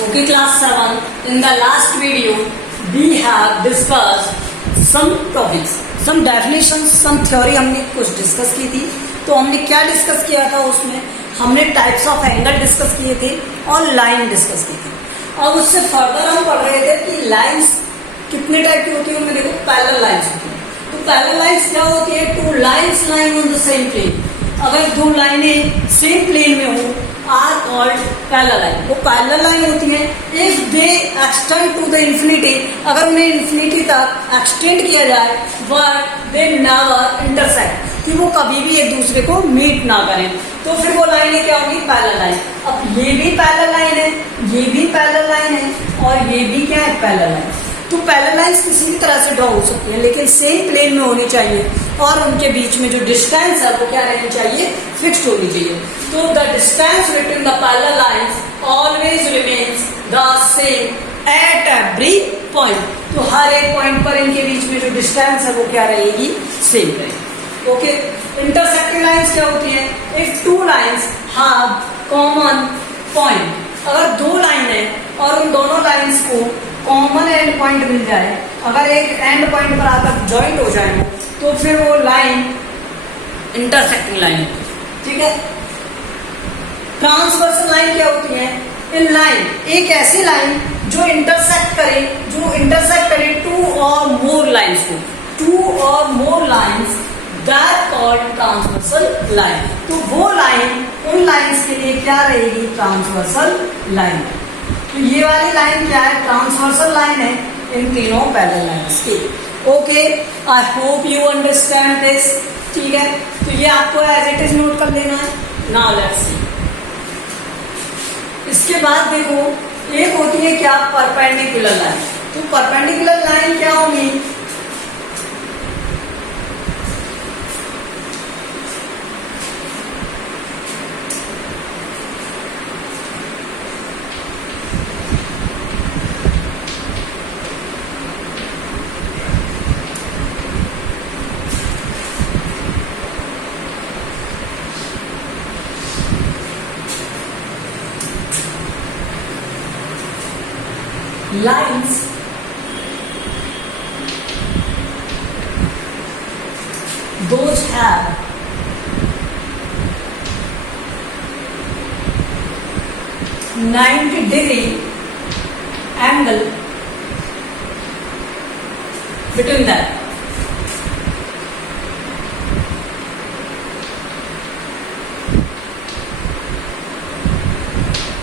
Okay, class 7. In the last video, we have discussed some topics, some definitions, some theory हमने कुछ discuss की थी। तो हमने क्या डिस्कस किया था उसमें? हमने टाइप्स ऑफ एंगल डिस्कस किए थे और लाइन डिस्कस की थी। अब उससे फर्दर हम पढ़ रहे थे कि लाइंस कितने टाइप की होती है। उनमें देखो पैरेलल लाइंस होती है। तो पैरेलल लाइंस क्या होती है? Two lines lying on the same plane. अगर दो लाइनें सेम प्लेन में हो आर कॉल्ड पैरेलल लाइन। वो पैरेलल लाइन होती है if they extend to the infinity. अगर उन्हें इंफिनिटी तक एक्सटेंड किया जाए बट दे नेवर इंटरसेक्ट, कि वो कभी भी एक दूसरे को मीट ना करें, तो फिर वो लाइनें क्या होंगी? Parallel line. अब ये भी पैरेलल लाइन है, ये भी पैरेलल लाइन है और ये भी क्या है? Parallel line. तो पैरेलल लाइंस किसी भी तरह से ड्रॉ हो सकती है, लेकिन सेम प्लेन में होनी चाहिए और उनके बीच में जो डिस्टेंस है वो क्या रहनी चाहिए? फिक्स्ड होनी चाहिए। तो the distance between the parallel lines always remains the same at every point. तो हर एक पॉइंट पर इनके बीच में जो डिस्टेंस है वो क्या रहेगी? सेम रहेगी। ओके, इंटरसेक्टिंग लाइंस क्या होती है? If two lines have common point. अगर दो लाइन है और उन दोनों लाइंस को कॉमन एंड पॉइंट मिल जाए, अगर एक एंड पॉइंट पर आकर ज्वाइंट हो जाए, तो फिर वो लाइन इंटरसेक्टिंग लाइन होती है। ठीक है। ट्रांसवर्सल लाइन क्या होती है? इन लाइन, एक ऐसी लाइन जो इंटरसेक्ट करे टू और मोर लाइंस को, two or more lines, that called transversal line. तो वो लाइन उन लाइंस के लिए क्या रहेगी? Transversal line. तो ये वाली लाइन क्या है? ट्रांसवर्सल लाइन है इन तीनों पैरेलल लाइंस की। Okay, I hope you understand this. ठीक है, तो ये आपको एज इट इज नोट कर लेना है। Now let's see. इसके बाद देखो, एक होती है क्या? Perpendicular line. तो परपेंडिकुलर लाइन क्या होगी? Lines those have (90° angle between them.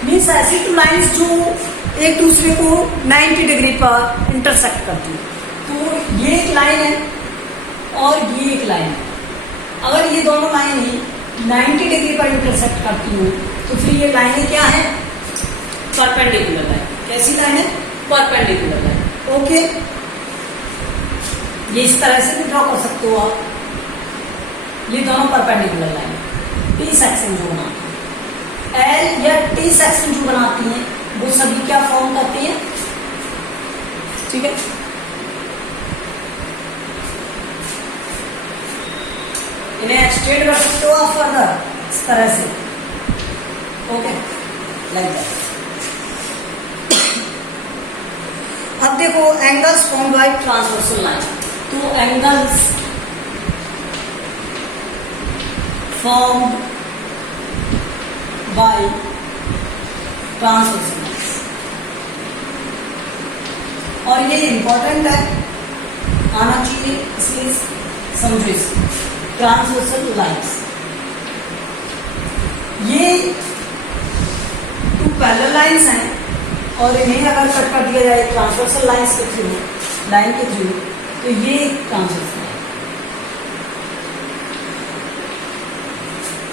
Means ऐसी टू लाइन्स जो एक दूसरे को 90° पर इंटरसेक्ट करती है। तो ये एक लाइन है और ये एक लाइन है। अगर ये दोनों लाइन ही 90° पर इंटरसेक्ट करती हो तो फिर ये लाइनें क्या है? Perpendicular line. कैसी लाइन है? Perpendicular line. ओके, ये इस तरह से भी ड्रॉ कर सकते हो आप। ये दोनों परपेंडिकुलर लाइन टी सेक्शन जो बनाती है, एल या टी सेक्शन जो बनाती है, वो सभी क्या फॉर्म करती है? ठीक है, इन्हें एक्सटेंड कर सकते हो आप फर्दर इस तरह से। Okay, like that. अब देखो, angles form by transversal line. तो एंगल्स फॉर्म बाय ट्रांसवर्सल, और ये इंपॉर्टेंट है, आना चाहिए, इसलिए समझो इसको। ट्रांसवर्सल लाइंस, ये टू पैरेलल लाइंस हैं और इन्हें अगर कट कर दिया जाए ट्रांसवर्सल लाइंस के थ्रू, लाइन के थ्रू, तो ये ट्रांसवर्सल लाइन।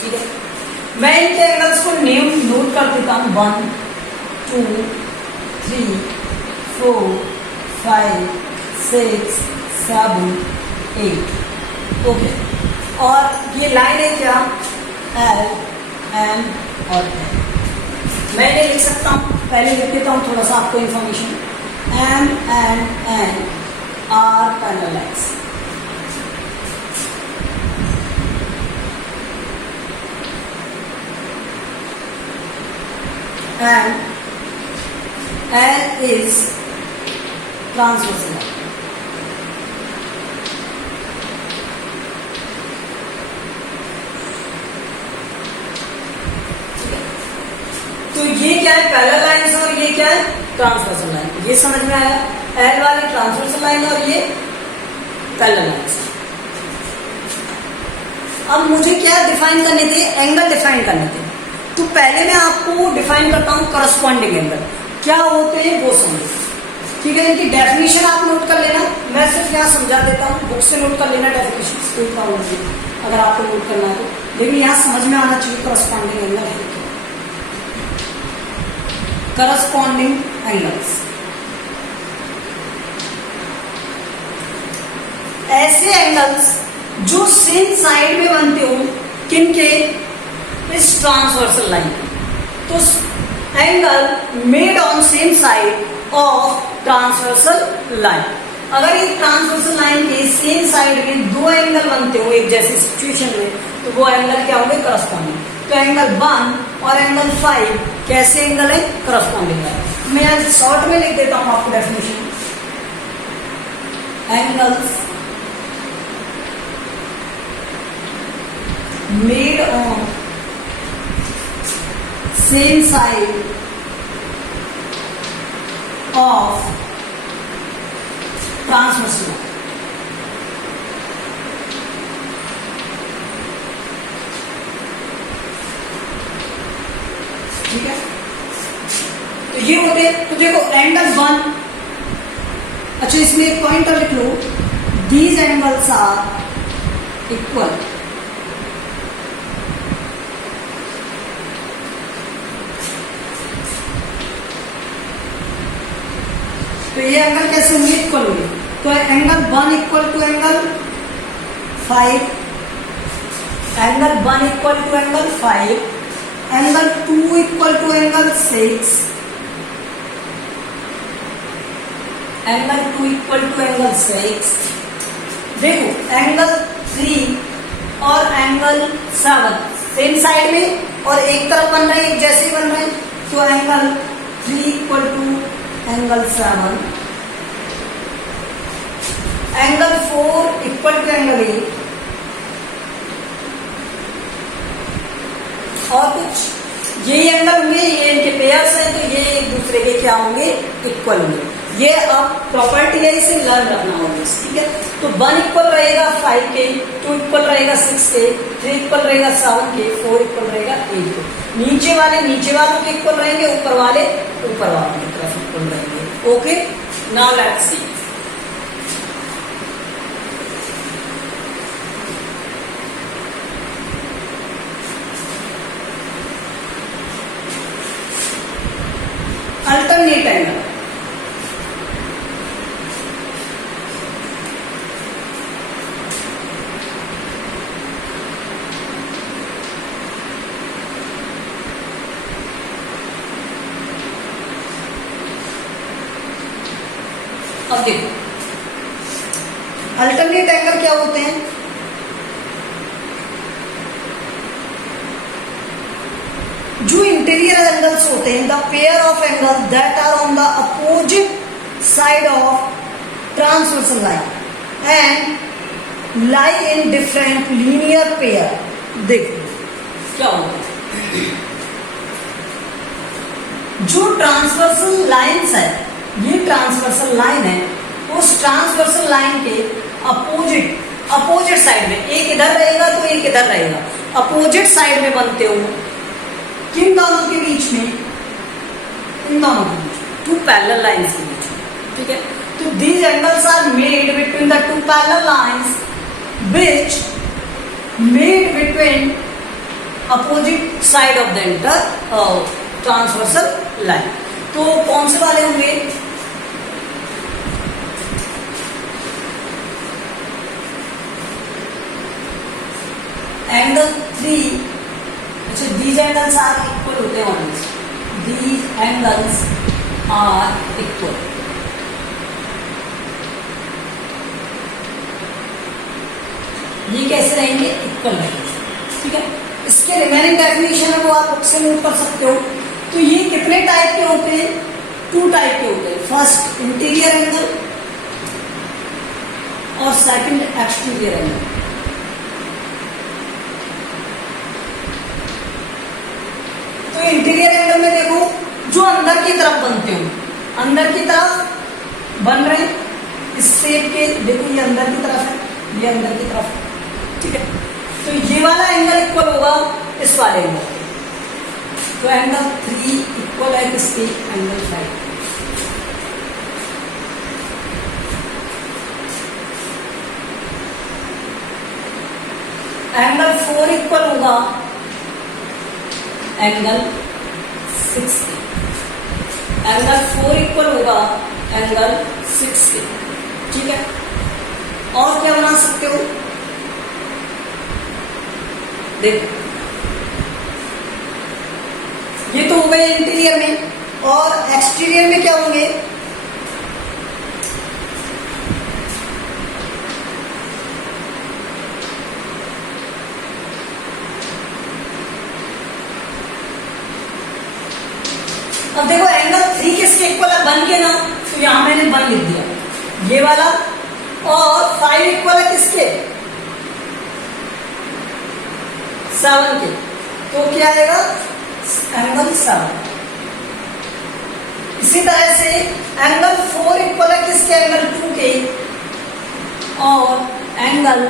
ठीक है, मैं इनके एंगल्स को नेम नोट कर देता हूं। 1 2 3 4 5 6 7 8। ओके, और ये लाइन है क्या? L M और N। मैं ये लिख सकता हूँ, पहले लिख देता हूँ थोड़ा सा आपको information. M and N are parallel lines। and L is transversal line. तो ये क्या है, पैरेलल लाइंस, और ये क्या है, ट्रांसवर्सल लाइन। ये समझ में आया, एल वाली ट्रांसवर्सल लाइन और ये पैरेलल लाइंस। अब मुझे क्या डिफाइन करने थे, एंगल डिफाइन करने थे। तो पहले मैं आपको डिफाइन करता हूं करस्पॉन्डिंग एंगल क्या होते हैं वो समझो, ठीक है। इनकी डेफिनेशन आप नोट कर लेना, मैं सिर्फ यहाँ समझा देता हूँ, बुक से नोट कर लेना डेफिनेशन, कोई प्रॉब्लम नहीं अगर आपको नोट करना है तो, लेकिन यहाँ समझ में आना चाहिए करस्पॉन्डिंग एंगल है क्या। करस्पॉन्डिंग एंगल्स ऐसे एंगल्स जो सेम साइड में बनते हो, किनके, इस ट्रांसवर्सल लाइन। तो angle made on same side of transversal line, अगर एक ट्रांसवर्सल लाइन के सेम साइड में दो एंगल बनते हो एक जैसी सिचुएशन में, तो वो एंगल क्या होंगे, करस्पॉन्डिंग। तो एंगल 1 और एंगल 5 कैसे एंगल है, करस्पॉन्डिंग है। मैं आज शॉर्ट में लिख देता हूं आपको definition. Angles made on same side of transversal line. ठीक है, तो ये होते, तो देखो एंगल 1, अच्छा इसमें एक पॉइंटर लिख लो, दीज एंगल्स आर इक्वल। तो ये एंगल कैसे होंगे, इक्वल होंगे। तो angle 1 equal to angle 5, angle 1 equal to angle 5, angle 2 equal to angle 6, angle 2 equal to angle 6। देखो एंगल 3 और एंगल 7 सेम साइड में और एक तरफ बन रहे हैं, एक जैसे बन रहे हैं, तो angle 3 equal to angle 7, angle 4 equal to angle 8, और कुछ यही एंगल होंगे, ये इनके पेयर्स हैं, तो ये एक दूसरे के क्या होंगे, इक्वल होंगे। ये अब प्रॉपर्टी है, इसे लर्न करना होगा, ठीक है। तो 1 इक्वल रहेगा 5 के, 2 इक्वल रहेगा 6 के, 3 इक्वल रहेगा 7 के, 4 इक्वल रहेगा 8 के। नीचे वाले नीचे वालों के इक्वल रहेंगे, ऊपर वाले ऊपर वालों की तरफ इक्वल रहेंगे। Okay, now let's see. Alternate angle, अब देखो अल्टरनेट एंगल क्या होते हैं, जो इंटीरियर एंगल्स होते हैं, the pair of angle that are on the opposite side of transversal line and lie in different linear pair. देखो क्या होता है, जो ट्रांसवर्सल लाइन्स है, ये ट्रांसवर्सल लाइन है, उस ट्रांसवर्सल लाइन के अपोजिट साइड में, एक इधर रहेगा तो एक इधर रहेगा, अपोजिट साइड में बनते हो, किन दोनों के बीच में, इन दोनों के बीच, टू पैरेलल लाइंस के बीच में, ठीक है। तो these angles are made between the two parallel lines which made between opposite side of the inter transversal line. तो कौन से वाले होंगे, एंगल 3, अच्छा दीज एंगल्स आर इक्वल होते हैं always, these angles are equal. ये कैसे रहेंगे, इक्वल रहेंगे, ठीक है। इसके रिमेनिंग डेफिनेशन है वो आप बुक से नोट कर सकते हो। तो ये कितने टाइप के होते हैं, टू टाइप के होते हैं, फर्स्ट इंटीरियर एंगल और सेकंड एक्सटीरियर एंगल। तो इंटीरियर एंगल में देखो जो अंदर की तरफ बनते हो, अंदर की तरफ बन रहे इस शेप के, देखो ये अंदर की तरफ है, ये अंदर की तरफ है, ठीक है। तो ये वाला एंगल इक्वल होगा इस वाले एंगल, तो एंगल 3 इक्वल है किसके, एंगल 5। एंगल 4 इक्वल होगा एंगल 6 के, एंगल 4 इक्वल होगा एंगल 6 के, ठीक है। और क्या बना सकते हो, देखो ये तो हो गए इंटीरियर में, और एक्सटीरियर में क्या होंगे, अब देखो एंगल 3 किसके इक्वल है, 1 के ना, तो यहां मैंने 1 लिख दिया ये वाला, और 5 इक्वल है किसके, 7 के, तो क्या आएगा एंगल 7। इसी तरह से एंगल 4 इक्वल है किसके, एंगल 2 के, और एंगल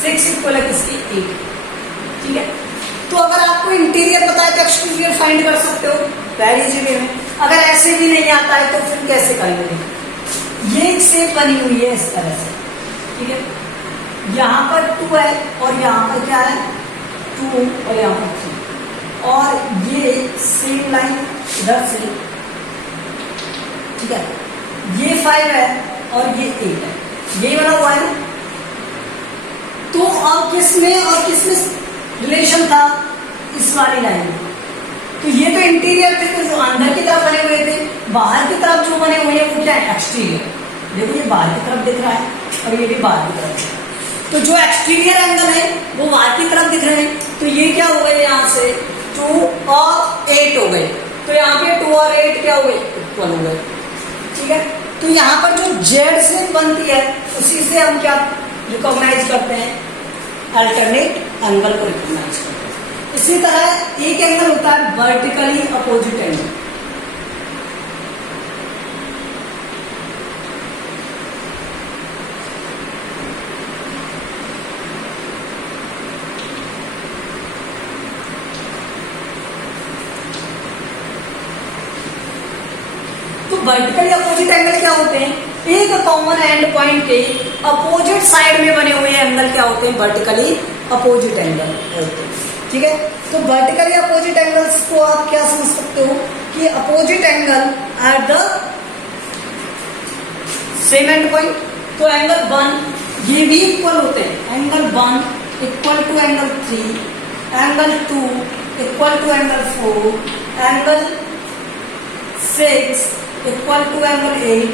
6 इक्वल है किसके, 8, ठीक है। तो अगर आपको इंटीरियर पता है तो एक्सटीरियर फाइंड कर सकते हो पहली जगह में। अगर ऐसे भी नहीं आता है तो फिर कैसे करेंगे, ये एक शेप बनी हुई है इस तरह से, ठीक है। यहाँ पर 2 है और यहाँ पर क्या है 2 और यहाँ पर 3, और ये सेम लाइन इधर से, ठीक है। ये 5 है और ये 8 है, यही बना हुआ है ना। तो अब किसमें और किसमें रिलेशन था, इस वाली लाइन में। तो ये तो इंटीरियर थे, तो जो अंदर की तरफ बने हुए थे, बाहर की तरफ जो बने हुए हैं वो क्या है, एक्सटीरियर। देखो ये बाहर की तरफ दिख रहा है और ये भी बाहर की तरफ है, तो जो एक्सटीरियर एंगल है वो बाहर की तरफ दिख रहे हैं। तो ये क्या हो गए, यहाँ से 2 और 8 हो गए, तो यहाँ पे 2 और 8 क्या हो गए, इक्वल हो गए, ठीक है। तो यहाँ पर जो जेड शेप बनती है उसी से हम क्या रिकॉग्नाइज करते हैं, अल्टरनेट एंगल को रिकॉग्नाइज करते हैं। इसी तरह एक एंगल होता है वर्टिकली अपोजिट एंगल। तो वर्टिकली अपोजिट एंगल क्या होते हैं, एक कॉमन एंड पॉइंट के अपोजिट साइड में बने हुए एंगल क्या होते हैं, वर्टिकली अपोजिट एंगल होते हैं, ठीक है। तो वर्टिकली अपोजिट एंगल्स को आप क्या समझ सकते हो कि opposite angle at the same end point. तो एंगल 1 ये भी इक्वल होते हैं, angle 1 equal to angle 3, angle 2 equal to angle 4, angle 6 equal to angle 8,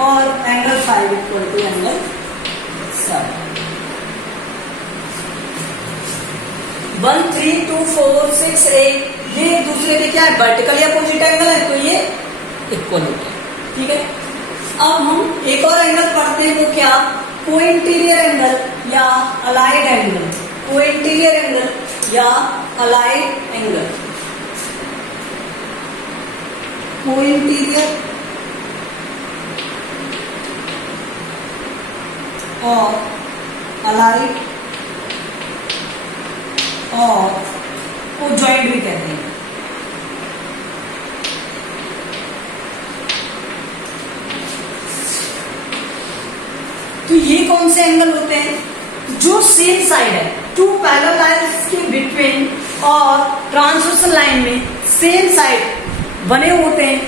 और एंगल 5 इक्वल टू एंगल 7। 1 3 2 4 6 8 ये एक दूसरे के क्या है, वर्टिकली अपोजिट एंगल है, तो ये इक्वल होते हैं, ठीक है। अब हम एक और एंगल पढ़ते हैं, वो क्या, को इंटीरियर एंगल या अलाइड एंगल, को इंटीरियर एंगल या अलाइड एंगल, को इंटीरियर और अलाइड और को जॉइंट भी कहते हैं। तो ये कौन से एंगल होते हैं, जो सेम साइड है, टू पैरेलल लाइंस के बिटवीन और ट्रांसवर्सल लाइन में सेम साइड बने होते हैं,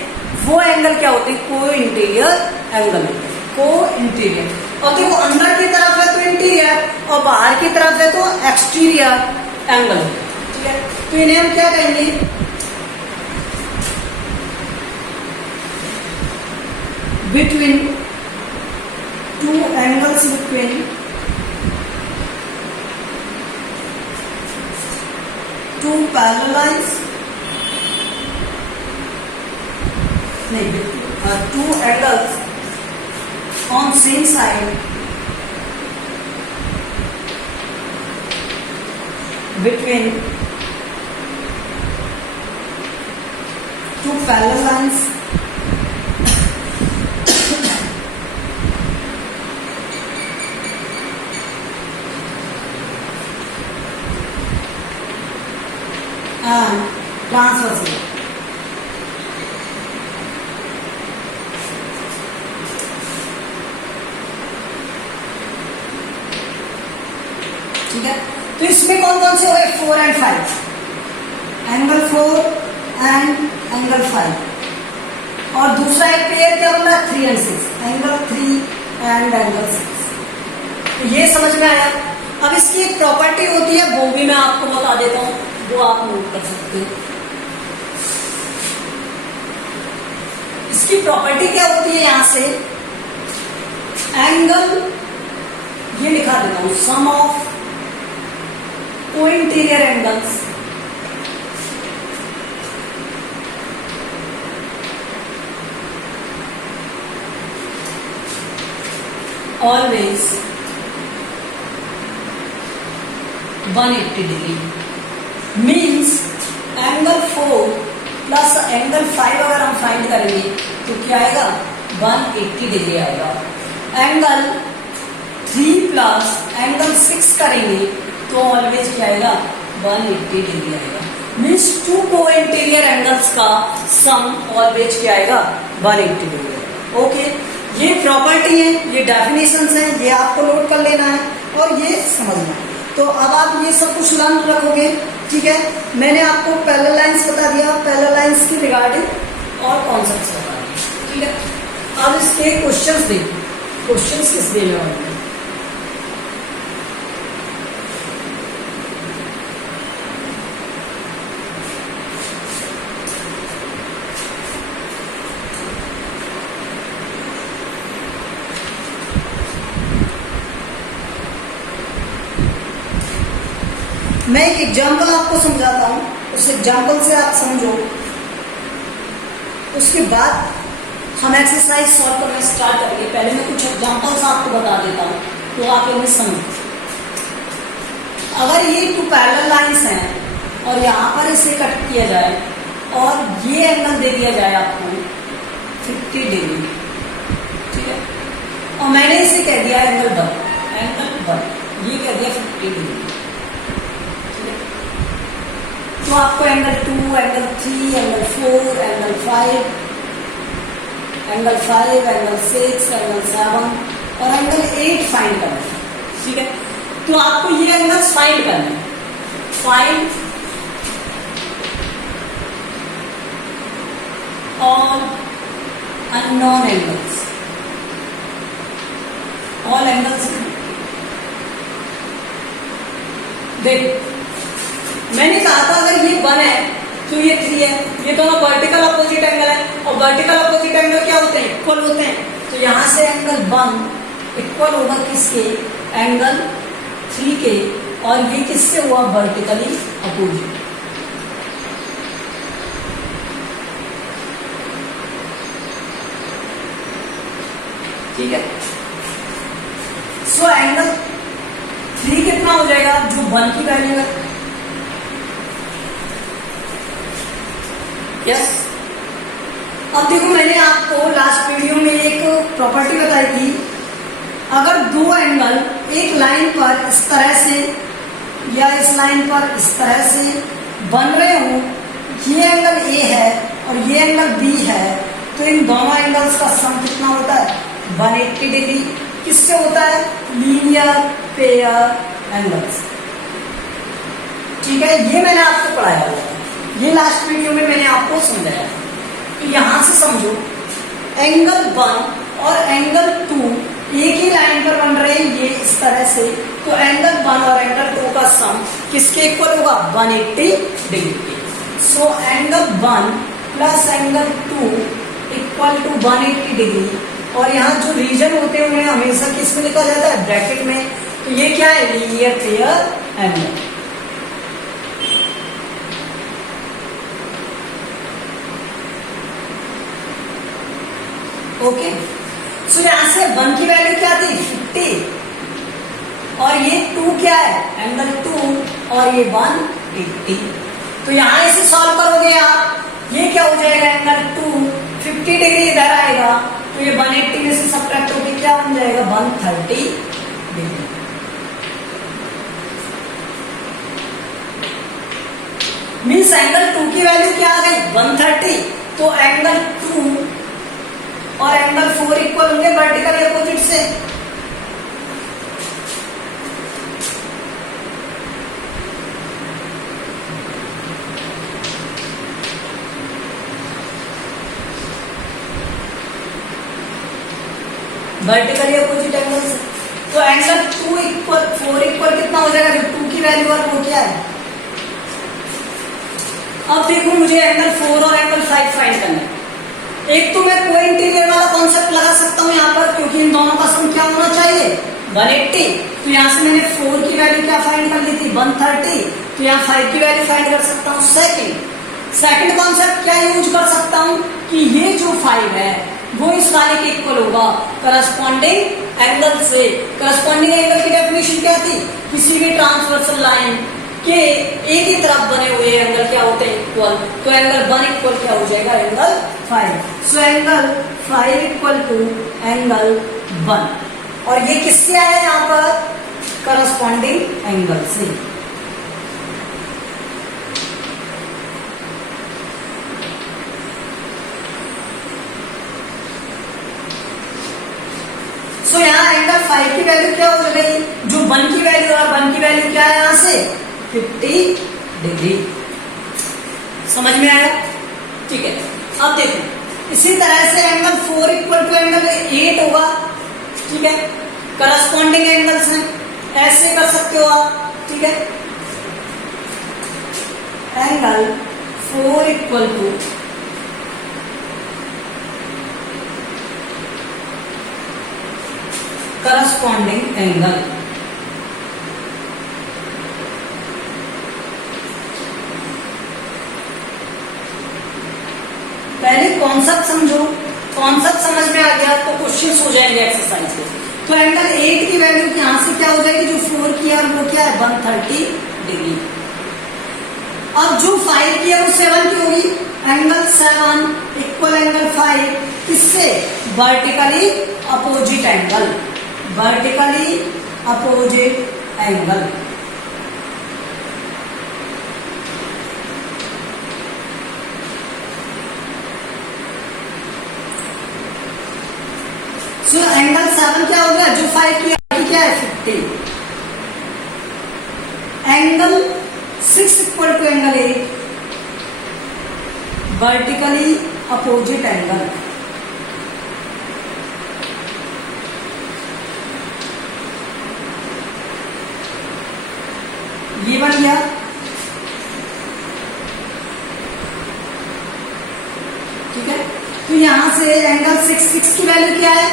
वो एंगल क्या होते हैं, को इंटीरियर एंगल होते हैं, को इंटीरियर। और देखो अंदर की तरफ है तो इंटीरियर और बाहर की तरफ है तो एक्सटीरियर एंगल, ठीक है। तो इन्हें हम क्या कहेंगे, between two angles between two parallel lines नहीं, two angles on same side between two parallel lines and transversely. ठीक है, तो इसमें कौन कौन से हो गए? 4 and 5, एंगल 4 एंड एंगल 5, और दूसरा एक पेयर क्या बोला? 3 and 6, एंगल 3 एंड एंगल 6। तो ये समझ में आया। अब इसकी एक प्रॉपर्टी होती है, वो भी मैं आपको बता देता हूं, वो आप नोट कर सकते हो। इसकी प्रॉपर्टी क्या होती है? यहां से एंगल, ये लिखा देता हूं, sum of cointerior angles always 180 degree. Means angle 4 plus angle 5 अगर हम फाइंड करेंगे तो क्या आएगा? 180 डिग्री आएगा। एंगल 3 प्लस एंगल 6 करेंगे तो ऑलवेज क्या आएगा? 180 डिग्री आएगा। मीन्स टू को इंटीरियर एंगल्स का सम ऑलवेज क्या आएगा? 180 डिग्री। ओके, ये प्रॉपर्टी है, ये डेफिनेशंस हैं, ये आपको नोट कर लेना है और ये समझना है। तो अब आप ये सब कुछ लर्न रखोगे। ठीक है, मैंने आपको पैरेलल लाइंस बता दिया, पैरेलल लाइंस की रिगार्डिंग और कॉन्सेप्ट्स बता दिए। ठीक है, अब इसके क्वेश्चंस देखिए, क्वेश्चंस किस देने वाले हैं। मैं एक एग्जाम्पल आपको समझाता हूं, उस एग्जाम्पल से आप समझो, उसके बाद हम एक्सरसाइज सॉल्व करना स्टार्ट करेंगे। पहले मैं कुछ एग्जाम्पल्स आपको बता देता हूं तो आप इन्हें समझो। अगर ये 2 पैरेलल लाइंस हैं और यहाँ पर इसे कट किया जाए और ये एंगल दे दिया जाए आपको 50 डिग्री, ठीक है, और मैंने इसे कह दिया एंगल 1, ये कह दिया 50 डिग्री। तो आपको angle 2, angle 3, angle 4, angle 5, angle 6, angle 7 और एंगल 8 फाइंड करना है। ठीक है, तो आपको ये एंगल्स फाइंड करना है। Find all unknown angles, all angles. देखो, मैंने कहा था अगर ये 1 है तो ये 3 है, ये दोनों वर्टिकल अपोजिट एंगल है और वर्टिकल अपोजिट एंगल क्या होते हैं? इक्वल होते हैं। तो यहां से एंगल 1 इक्वल होगा किसके? एंगल 3 के, और ये किससे हुआ? Vertically opposite. ठीक है, सो एंगल 3 कितना हो जाएगा? जो 1 की वैल्यू है। यस, अब देखो, मैंने आपको लास्ट वीडियो में एक प्रॉपर्टी बताई थी, अगर 2 एंगल एक लाइन पर इस तरह से या इस लाइन पर इस तरह से बन रहे हो, ये एंगल ए है और ये एंगल बी है, तो इन दोनों एंगल्स का सम कितना होता है? 180 डिग्री। किससे होता है? Linear pair angles. ठीक है, ये मैंने आपको पढ़ाया हुआ था, ये लास्ट वीडियो में मैंने आपको समझाया। तो यहां से समझो, एंगल 1 और एंगल 2 एक ही लाइन पर बन रहे हैं, ये इस तरह से, तो एंगल 1 और एंगल 2 का सम किसके इक्वल होगा? 180 डिग्री के। So angle 1 plus angle 2 equal to 180 degree, और यहाँ जो रीजन होते हैं उन्हें हमेशा किस में लिखा जाता है? ब्रैकेट में। तो ये क्या है? Linear pair angle. ओके, सो यहां से 1 की वैल्यू क्या थी 50 और ये 2 क्या है एंगल 2 और ये 180। तो यहां इसे सॉल्व करोगे आप, ये क्या हो जाएगा एंगल 2 50 डिग्री इधर आएगा तो ये 180 में से सब्ट्रैक्ट होके क्या बन जाएगा 130 डिग्री। मीन्स एंगल 2 की वैल्यू क्या आ गई 130, तो एंगल 2 और एंगल 4 इक्वल होंगे वर्टिकल अपोजिट से। वर्टिकली अपोजिट एंगल से, तो एंगल 2 इक्वल 4 इक्वल कितना हो जाएगा 2 की वैल्यू और वो क्या है। अब देखो मुझे एंगल 4 और एंगल 5 फाइंड करना है। एक तो मैं कोई इंटीरियर वाला कॉन्सेप्ट लगा सकता हूं यहाँ पर, क्योंकि इन दोनों का सम क्या होना चाहिए 180। तो यहाँ से मैंने 4 की वैल्यू क्या फाइंड कर ली थी 130, तो यहाँ 5 की वैल्यू फाइंड कर सकता हूँ। सेकंड कॉन्सेप्ट क्या यूज कर सकता हूँ कि ये जो 5 है वो इस वाले के इक्वल होगा करस्पॉन्डिंग एंगल से। करस्पॉन्डिंग एंगल की डेफिनेशन क्या थी, किसी भी ट्रांसवर्सल लाइन के एक ही तरफ बने हुए एंगल क्या होते हैं इक्वल, तो एंगल 1 इक्वल क्या हो जाएगा angle 5। So angle 5 equal to angle 1, और ये किससे आया यहाँ पर करस्पॉन्डिंग एंगल से। सो यहाँ एंगल 5 की वैल्यू क्या हो गई, जो 1 की वैल्यू और 1 की वैल्यू क्या है यहाँ से 50 डिग्री। समझ में आया, ठीक है। अब देखो इसी तरह से एंगल 4 इक्वल टू एंगल 8 होगा, ठीक है। करस्पॉन्डिंग एंगल्स हैं, ऐसे कर सकते हो आप, ठीक है। Angle 4 equal to corresponding angle, पहले कॉन्सेप्ट समझो, कॉन्सेप्ट समझ में आ गया तो क्वेश्चंस हो जाएंगे एक्सरसाइज के। तो एंगल 8 की वैल्यू यहां से क्या हो जाएगी, जो 4 की है वो क्या है 130 डिग्री। अब जो 5 की है वो 7 की होगी, एंगल 7 इक्वल एंगल 5 किससे vertically opposite angle, vertically opposite angle. So angle 7 क्या हो गया, जो 5 की क्या है 50। Angle 6 equal to angle 8 vertically opposite angle. ये बन गया, ठीक है। तो यहां से एंगल 6 की वैल्यू क्या है,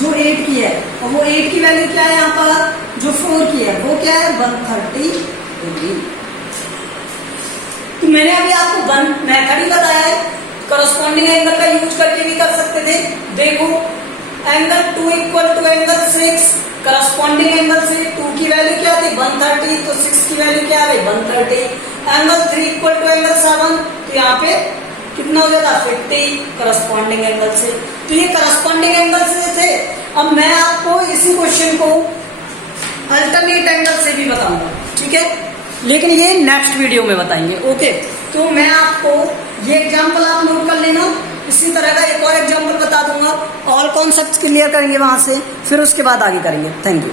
जो 8 की है, और वो 8 की वैल्यू क्या है यहाँ पर, जो 4 की है वो क्या है 130 डिग्री। तो मैंने अभी आपको वन मेथड ही बताया है, करस्पॉन्डिंग एंगल का यूज करके भी कर सकते थे। देखो angle 2 equal to angle 6, corresponding angle से 2 की वैल्यू क्या थी 130, तो 6 की वैल्यू क्या है 130। एंगल 3 इक्वल टू एंगल 7, तो यहाँ पे कितना हो जाता 50 करस्पॉन्डिंग एंगल से। तो ये करस्पॉन्डिंग एंगल से थे। अब मैं आपको इसी क्वेश्चन को अल्टरनेट एंगल से भी बताऊंगा, ठीक है, लेकिन ये नेक्स्ट वीडियो में बताएंगे। ओके, तो मैं आपको ये एग्जाम्पल आप नोट कर लेना, इसी तरह का एक और एग्जाम्पल बता दूंगा, ऑल कॉन्सेप्ट्स क्लियर करेंगे वहां से, फिर उसके बाद आगे करेंगे। Thank you.